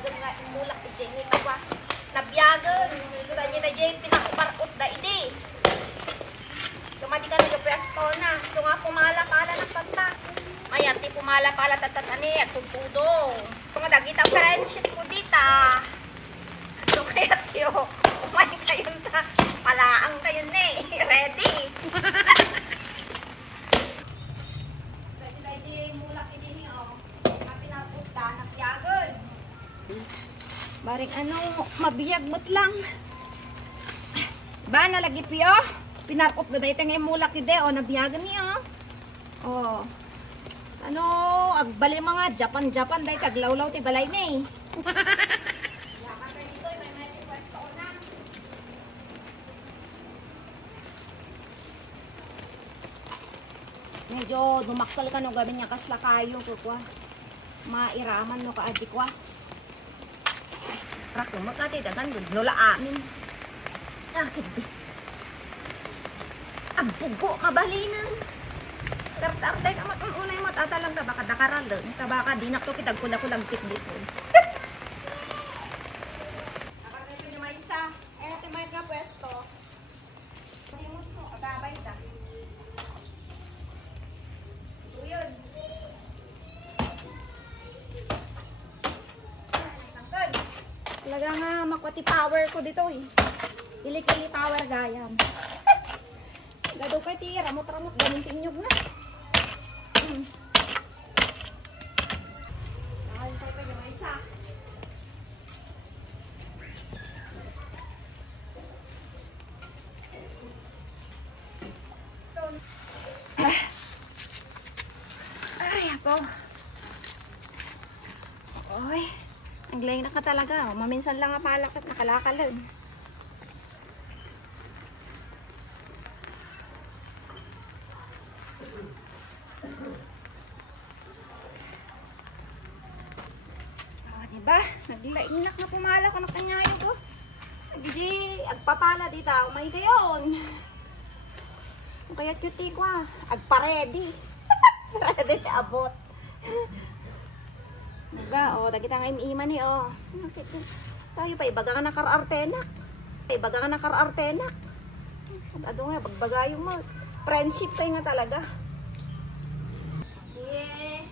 doon nga imulak ti Jenny tawa. Nabiyagan. Ito na niya na Jenny, pinakuparkot da idi. Tumadi ka na yung pwesto na. So nga pumala-pala ng tata. Maya, ti pumala-pala tatatani, at tutudo. Kung madagita friendship ko dita. So kaya tiyo, kumain kayo na. Palaang kayo na eh. Ready? Baring ano, mabiyag mo't lang. Ba, nalagip yo? Pinarkot na dahil nga mulak ide, o, nabiyagan niyo. O. Ano, agbali mga Japan dahil kaglawlaw ti balay ni. Medyo dumaksal ka no gabi niya kasla kayo ko mairaman no kaadik wa. Rako makati dagan nula amin. Akit di. Agbugo ka balinan. Tartay ka unay matatalang ka baka dakaralan. Ka baka dinak to kitag kulang kit dito. Kapag ito may isa, ti may nga pwesto. Dimot mo, agabay ta. Yun. Talaga nga makwati power ko dito eh. Ili-kili power gayam. Gado kay ti ramot-ramot ganun tinyog na. Ay, tayo pa yung isa. Ay, ako. Oy. Ang layo na ka talaga. Maminsan lang ang palak at nakalakalan. Diba? Naglaingnak na pumalak ang kanyayo ko. Hindi, agpapala dito. Umay kayon. Kaya cutie ko ah. Agpa-ready. Ready sa abot. Naga, o, dagita nga ima ni, o. Tayo pa, ibaga nga nakar-artenak. Ibaga nga nakar-artenak. Ado nga, bagbagayo mo. Friendship tayo nga talaga. Yeah.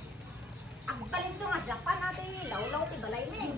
Ang balik to nga, Japan natin. Law-law, tibalay na eh.